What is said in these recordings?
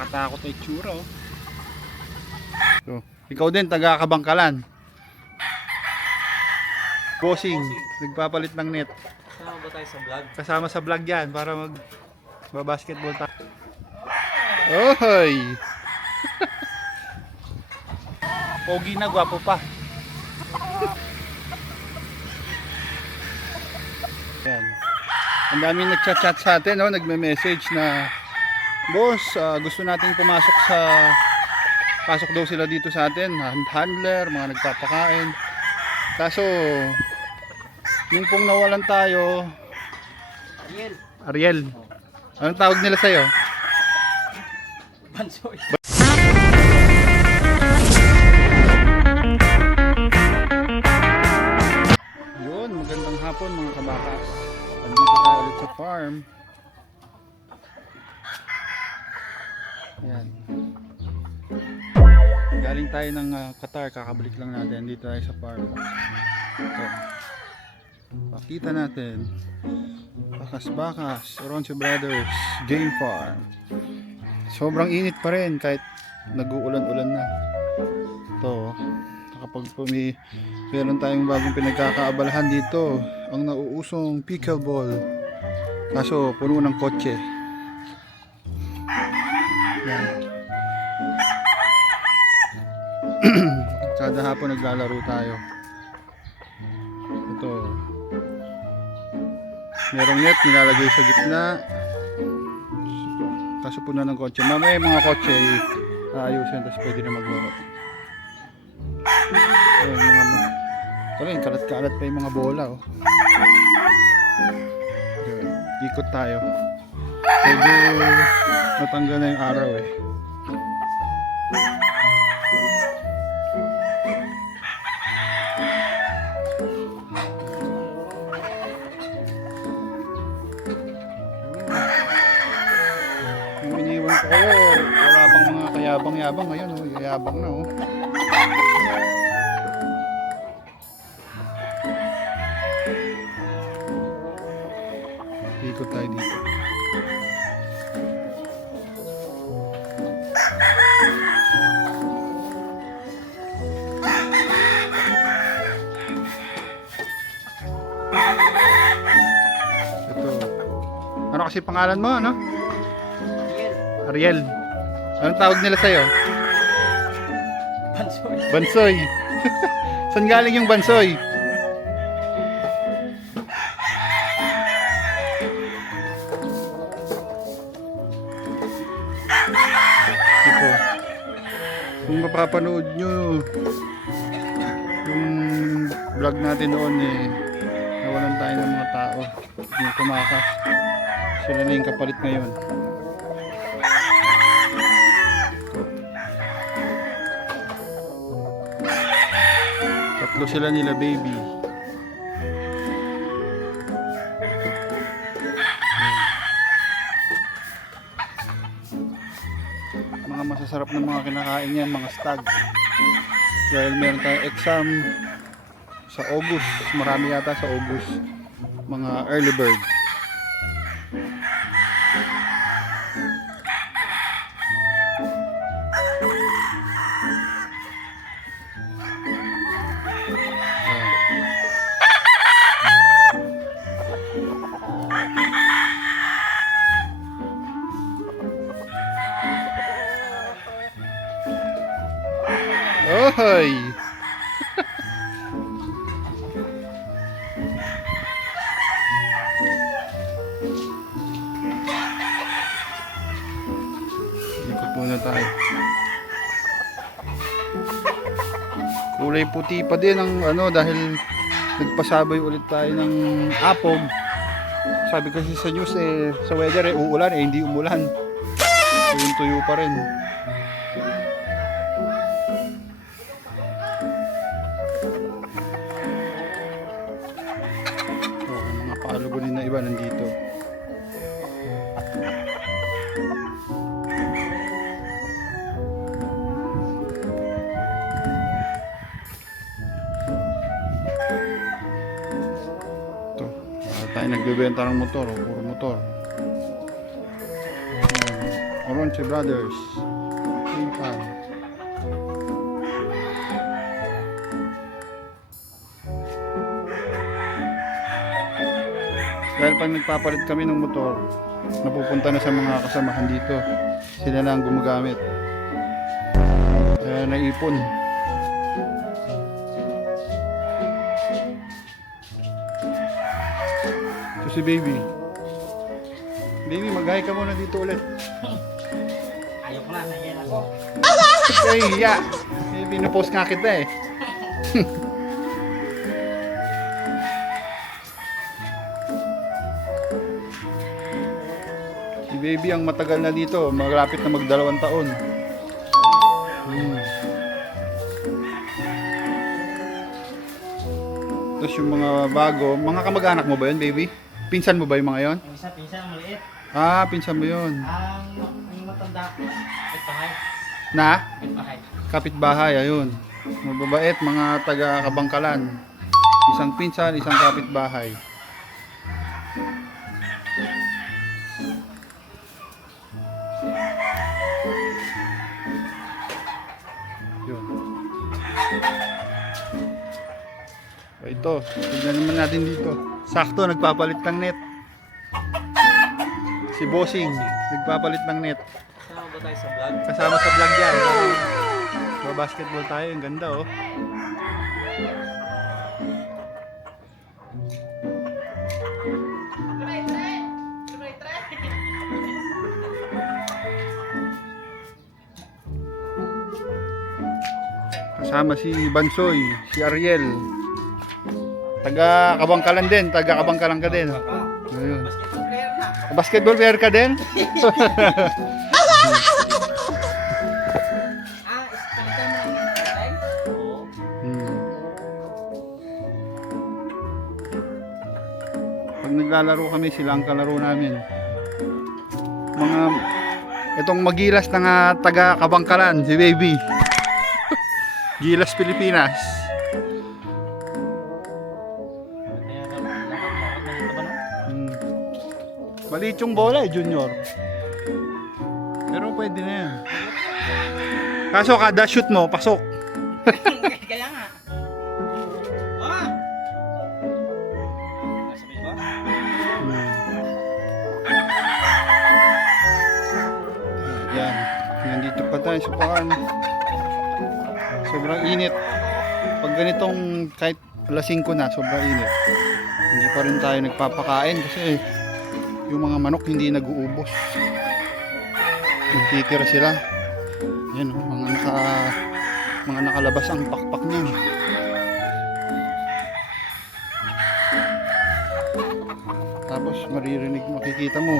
Nakakatakot ay tsura oh. So, ikaw din taga Kabangkalan. Bossing, nagpapalit ng net. Kasama ba tayo sa vlog? Kasama sa vlog yan para basketball tayo. Ohoy! Pogi na, gwapo pa. Yan. Ang daming nagchat-chat sa atin, no? Nagme-message na boss, gusto nating pumasok sa pasok daw sila dito sa atin, handler, mga nagpapakain. Kaso yung pong nawalan tayo, Ariel. Anong tawag nila sa'yo? Bansoy. Yun, magandang hapon mga kabakas. Andito tayo ulit sa farm. Yan. Galing tayo ng Qatar, kakabalik lang natin. Dito tayo sa farm. Ito. Pakita natin. Bakas-bakas, Oroncio Brothers Game Farm. Sobrang init pa rin kahit nag-uulan-ulan na. Ito, kapag meron tayong bagong pinagkakaabalahan dito, ang nauusong pickleball. Kaso puno ng kotse. Yan. Kada hapon naglalaro tayo. Ito. Merong net nilalagay sa gitna. Kaso puno ng kotse. Mamaya mga kotse ayusin, tapos pwede na maglaro. Ito rin, kalat-kalat pa yung mga bola oh. Yun, ikot tayo. Medyo natanggal na yung araw eh. Yung iniwan ko kayo, wala pang mga kayabang-yabang ngayon oh. Yayabang na oh. Ikot tayo dito. Ito. Ano kasi pangalan mo, ano? Ariel. Anong tawag nila sa'yo? Bansoy. Bansoy. Saan galing yung Bansoy? Ito. Kung mapapanood nyo yung vlog natin noon eh, nawalan tayo ng mga tao yung tumakas. Sila na yung kapalit ngayon. Tatlo sila nila baby. Mga masasarap na mga kinakain yan, mga stag. Dahil meron tayong exam sa August, marami yata sa August, mga early bird. Ohoy! Ikot muna tayo. Kulay puti pa din ang ano dahil nagpasabay ulit tayo ng apog. Sabi kasi sa news eh, sa weather eh uulan eh, hindi umulan. Tuyo pa rin. Palugunin na iba nandito. Ito, tayo nagbebenta ng motor, puro motor. Oronce Brothers Game Farm. Dahil pag nagpapalit kami ng motor, napupunta na sa mga kasamahan dito. Sila na ang gumagamit. Kaya naipon. Ito si baby. Baby, mag-hi ka muna dito ulit. Ayoko na, nahiyan ako. Ay, hiya. Baby, na-post nga kita eh. Si baby ang matagal na dito. Malapit na mag-2 taon. Tapos yung mga bago, mga kamag-anak mo ba yun, baby? Pinsan mo ba yung mga yon? Yung isa, pinsan, maliit. Ah, pinsan mo yun. Yung matanda, pitpahay. Na? Pitpahay. Kapitbahay, ayun. Mababait, mga taga-Kabangkalan. Isang pinsan, isang kapitbahay. Yun. Ito, tignan naman natin dito. Sakto, nagpapalit ng net. Si Bossing, nagpapalit ng net. Kasama ba tayo sa vlog? Kasama sa vlog yan. Basketball tayo, ang ganda oh. Kasama si Bansoy, si Ariel. Taga Kabangkalan din, taga Kabangkalan ka din. Ayun. Basketball player Basketball player ka na. din? Ispalitan mo lang yung time? Oo. Pag naglalaro kami, sila ang kalaro namin. Itong magilas na taga Kabangkalan, si Baby. Gilas Pilipinas. Kaya dapat na ito ba no? Maliit yung bola eh, Junior. Pero pwede na yan. Kaso kada shoot mo, pasok. Kaya nga. Ah! Sabi ba? Yan. Nandito pa tayo sa farm. Sobrang init. Pag ganitong kahit alas 5 na, sobrang init. Hindi pa rin tayo nagpapakain kasi yung mga manok hindi nag-uubos. Nagtitira sila. Yan oh, mga nakalabas ang pakpak niya. Tapos maririnig, makikita mo.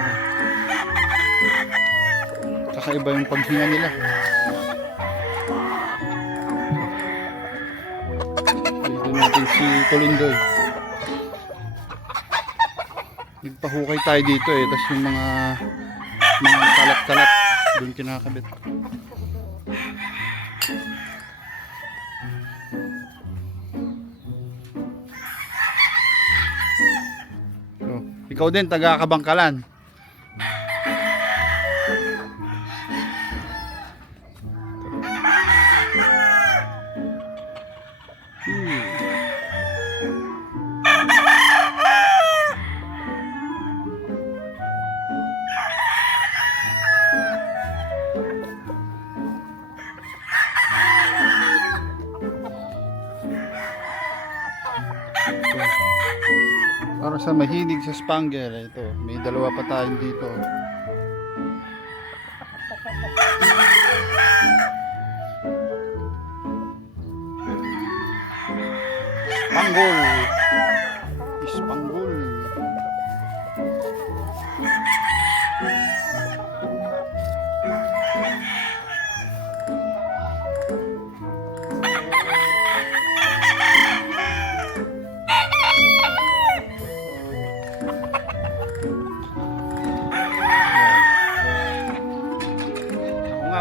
Kakaiba yung paghinga nila. Dito natin si Tulindoy. Nagpahukay tayo dito eh. Tapos yung mga kalat-kalat doon kinakabit. So, ikaw din taga Kabangkalan. Para sa mahilig sa Spangle, ito, may dalawa pa tayo dito. Spangle. Spangle.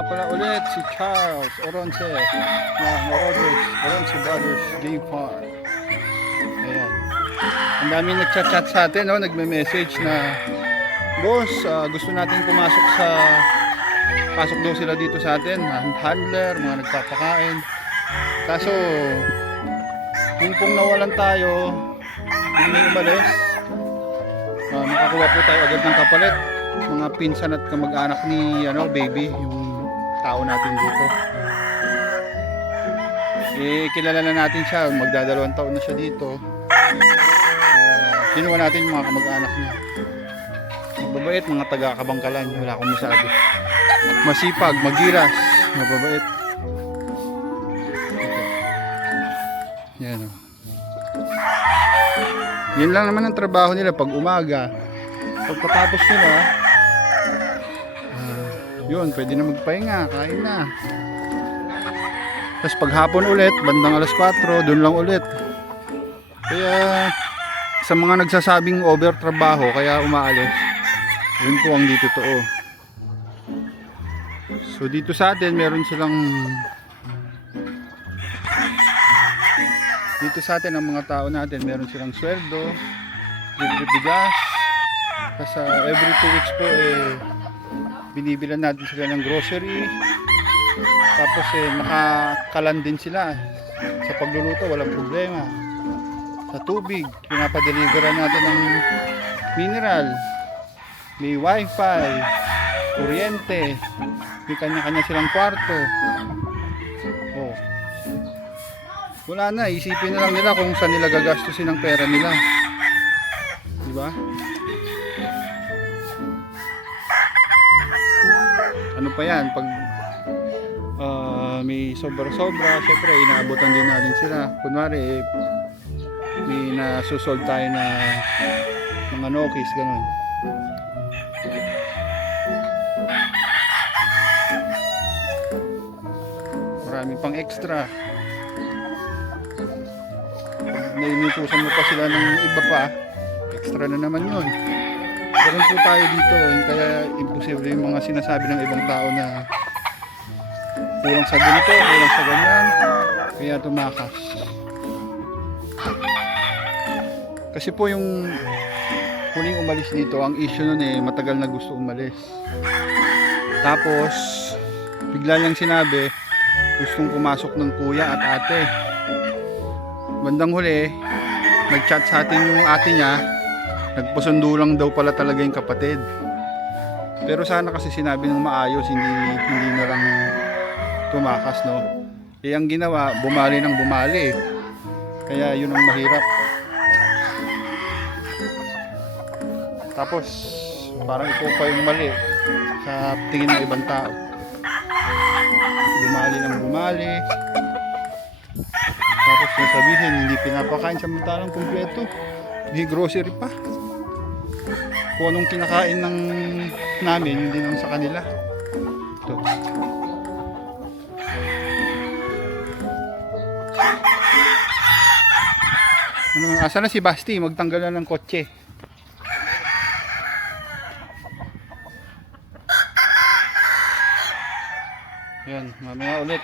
Pala ulit si Charles Oronce ng Oronce Brothers Game Farm. Ayan. Ang dami nagchat-chat sa atin, no? Nagme-message na, boss, gusto natin pumasok sa pasok daw sila dito sa atin, handler, mga nagpapakain. Kaso, yung pong nawalan tayo, yung may umalis, makakuha po tayo agad ng kapalit. Mga pinsan at kamag-anak ni baby, yung tao natin dito. Kilala na natin siya, magdadalawang taon na siya dito. Kinuha natin yung mga kamag-anak niya. Mababait, mga taga-Kabangkalan, wala akong masabi. Masipag, magiras, mababait. Yan o. Yan lang naman ang trabaho nila pag umaga. Pagkatapos nila, yun, pwede na magpahinga, kain na. Tapos paghapon ulit, bandang alas 4, doon lang ulit. Kaya sa mga nagsasabing overtrabaho kaya umaalis, yun po ang di totoo. So dito sa atin meron silang, dito sa atin ang mga tao natin meron silang sweldo, libre bigas. Tapos every 2 weeks po binibilan natin sila ng grocery. Tapos nakakalan din sila sa pagluluto, walang problema. Sa tubig, pinapadeliveran natin ng mineral, may wifi, kuryente, may kanya-kanya silang kwarto. Oh. Wala na, isipin na lang nila kung saan nila gagastusin ang pera nila. Diba? Ano pa yan, pag may sobra-sobra, syempre inaabutan din natin sila. Kunwari may nasusold tayo na mga nokis, ganun. Marami pang extra. Nainutusan mo pa sila ng iba pa, extra na naman yun. Ganun po tayo dito, kaya imposible yung mga sinasabi ng ibang tao na kulang sa ganito, kulang sa ganyan, kaya tumakas. Kasi po yung huling umalis dito, ang issue nun matagal na gusto umalis. Tapos bigla niyang sinabi gustong pumasok ng kuya at ate. Bandang huli nag-chat sa atin yung ate niya, nagpasundo lang daw pala talaga yung kapatid. Pero sana kasi sinabi ng maayos, hindi na lang tumakas, no? Ang ginawa, bumali ng bumali. Kaya yun ang mahirap. Tapos parang ikaw pa yung mali sa tingin ng ibang tao. Bumali ng bumali. Tapos sabihin hindi pinapakain samantalang kumpleto, may grocery pa. Kung anong kinakain ng namin, hindi naman sa kanila. Ito. Asa na si Basti? Magtanggal na ng kotse. Yan, mamaya ulit.